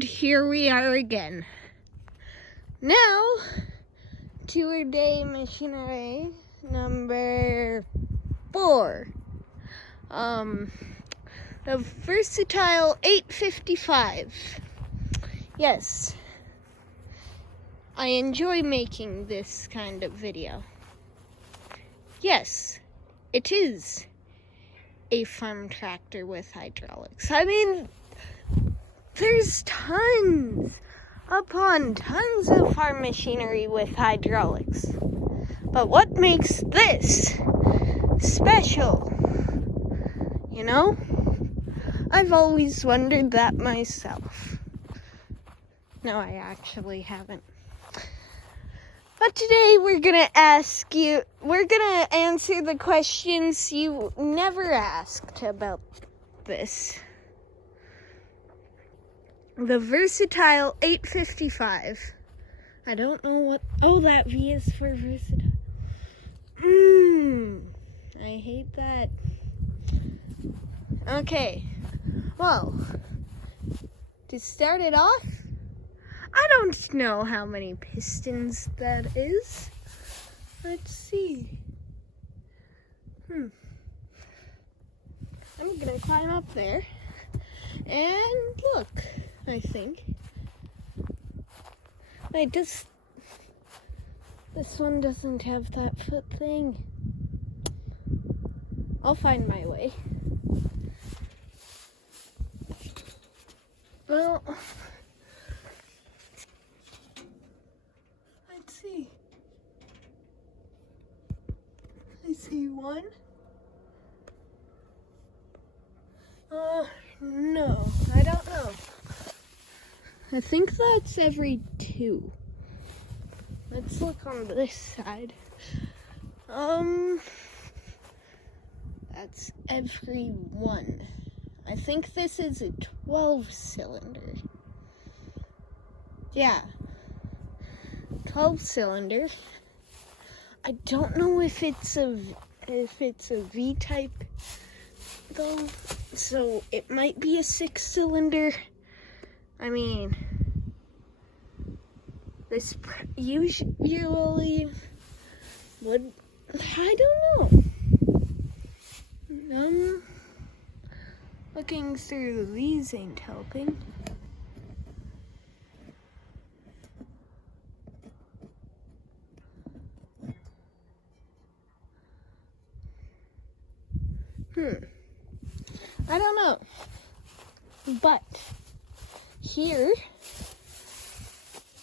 And here we are again. Now, Tour De Machinery number 4. The versatile 855. Yes, I enjoy making this kind of video. Yes, it is a farm tractor with hydraulics. I mean, there's tons upon tons of farm machinery with hydraulics. But what makes this special? You know? I've always wondered that myself. No, I actually haven't. But today we're gonna answer the questions you never asked about this. The versatile 855. I don't know what, that V is for versatile. I hate that. Okay, well, to start it off, I don't know how many pistons that is. Let's see. I'm gonna climb up there and look, I think. Wait, this one doesn't have that foot thing. I'll find my way. Well, let's see. I see one. No, I don't know. I think that's every 2. Let's look on this side. That's every 1. I think this is a 12-cylinder. Yeah, 12-cylinder. I don't know if it's a V-type though, so it might be a 6-cylinder. I mean, this usually would. I don't know. Looking through these ain't helping. I don't know. But here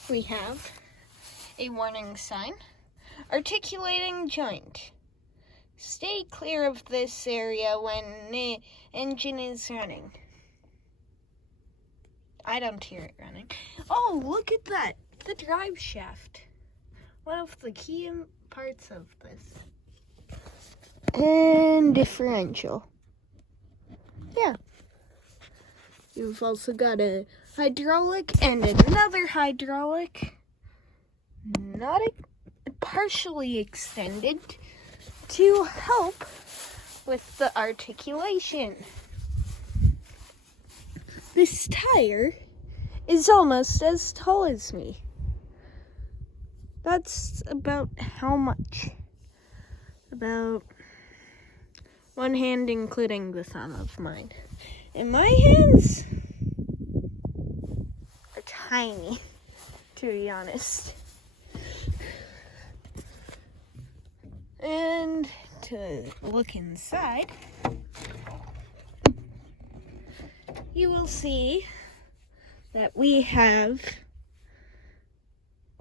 we have a warning sign. Articulating joint. Stay clear of this area when the engine is running. I don't hear it running. Oh, look at that. The drive shaft. One of the key parts of this. And differential. Yeah. You've also got a hydraulic and another hydraulic. Not partially extended to help with the articulation. This tire is almost as tall as me. That's about how much? About 1 hand, including the thumb of mine. And my hands are tiny, to be honest. And to look inside, you will see that we have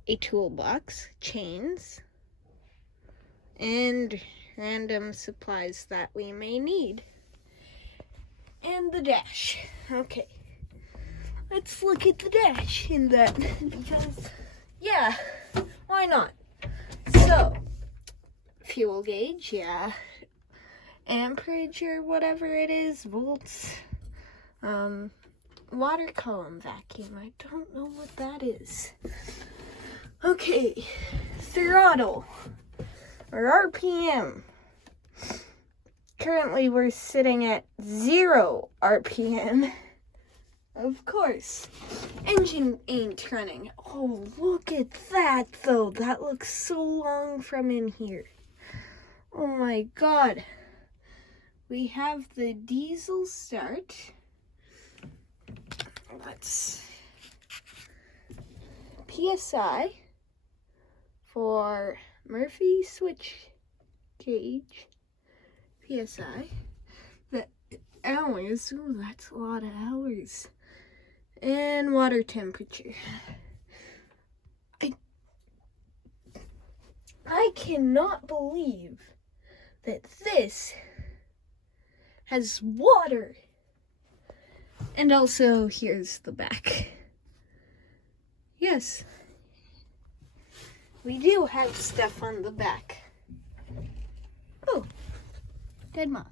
a toolbox, chains, and random supplies that we may need. And the dash. Okay, let's look at the dash in that, because, yeah, why not? So, fuel gauge, yeah. Amperage or whatever it is, volts. Water column vacuum, I don't know what that is. Okay, throttle, or RPM. Currently we're sitting at 0 RPM, of course. engine ain't running. Oh, look at that, though. That looks so long from in here. Oh my god. We have the diesel start. Let's PSI for Murphy switch gauge. PSI. The hours. Ooh, that's a lot of hours. And water temperature. I cannot believe that this has water. And also, here's the back. Yes, we do have stuff on the back. Oh, dead moth.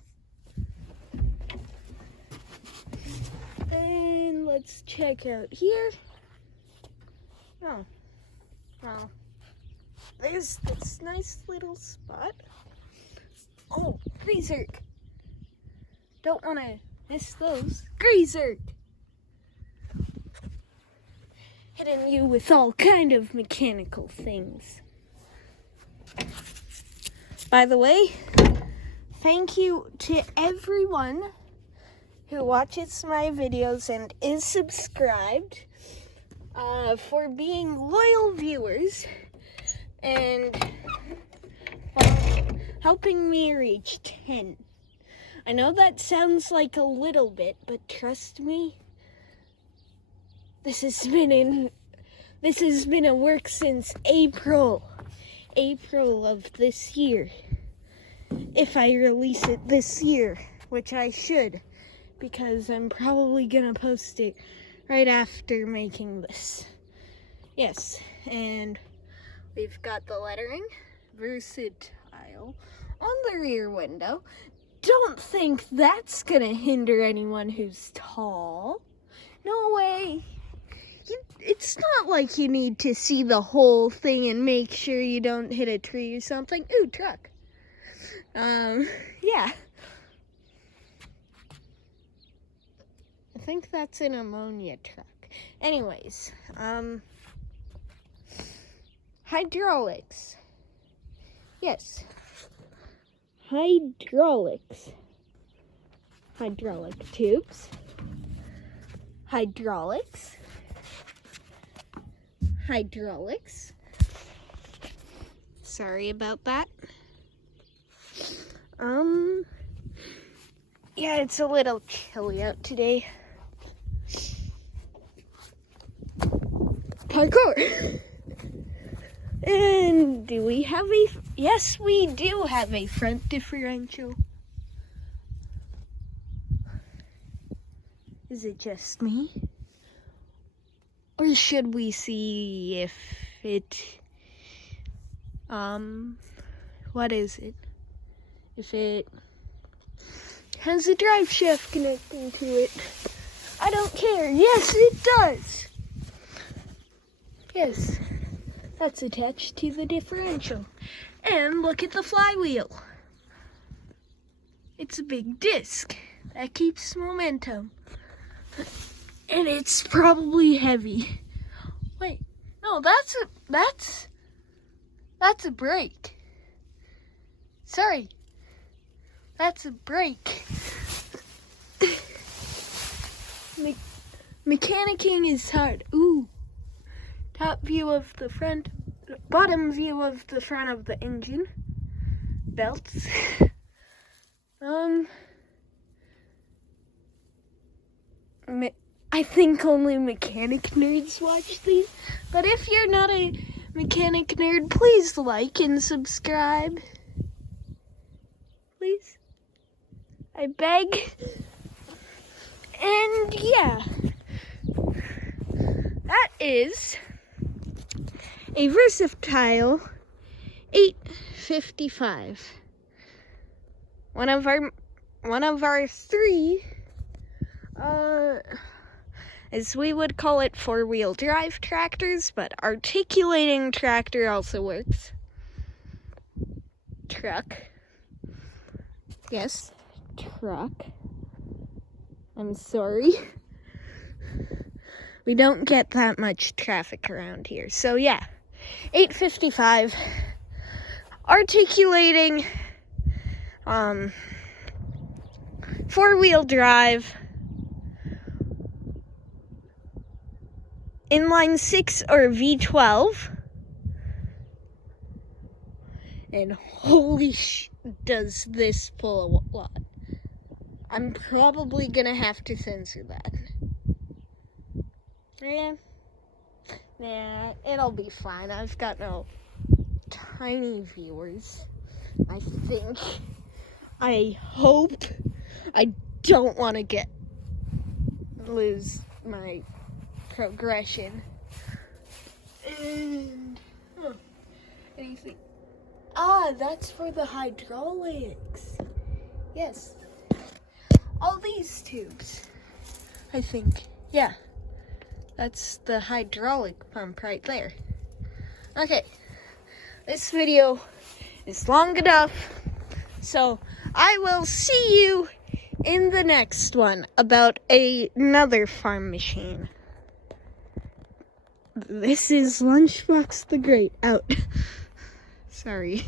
And let's check out here. Oh, well, there's this nice little spot. Oh, greaser. Don't want to miss those. Greaser. Hitting you with all kind of mechanical things. By the way, thank you to everyone who watches my videos and is subscribed for being loyal viewers and helping me reach 10. I know that sounds like a little bit, but trust me, this has been a work since April of this year. If I release it this year, which I should, because I'm probably gonna post it right after making this. Yes, and we've got the lettering, versatile, on the rear window. Don't think that's gonna hinder anyone who's tall. No way. It's not like you need to see the whole thing and make sure you don't hit a tree or something. Ooh, truck. Yeah. I think that's an ammonia truck. Anyways, hydraulics. Yes. Hydraulics. Hydraulic tubes. Hydraulics. Hydraulics. Sorry about that. Yeah, it's a little chilly out today. Parkour. And do we have yes, we do have a front differential. Is it just me? Or should we see if it, what is it? If it has a drive shaft connecting to it. I don't care. Yes, it does. Yes, that's attached to the differential. And look at the flywheel. It's a big disc that keeps momentum. And it's probably heavy. Wait, no, that's a brake. Sorry, that's a brake. Mechanicking is hard. Ooh, top view of the front, bottom view of the front of the engine. Belts. I think only mechanic nerds watch these, but if you're not a mechanic nerd, please like and subscribe. Please. I beg. And yeah, that is a versatile 855. One of our three, as we would call it, four-wheel drive tractors, but articulating tractor also works. Truck. Yes, truck. I'm sorry. We don't get that much traffic around here. So yeah, 8:55, articulating, 4-wheel drive, inline 6 or V12, and holy does this pull a lot. I'm probably gonna have to censor that. Yeah, it'll be fine. I've got no tiny viewers, I think. I hope. I don't want to lose my progression. And anything. That's for the hydraulics. Yes. All these tubes, I think. Yeah. That's the hydraulic pump right there. Okay. This video is long enough. So I will see you in the next one about another farm machine. This is Lunchbox the Great out. Sorry.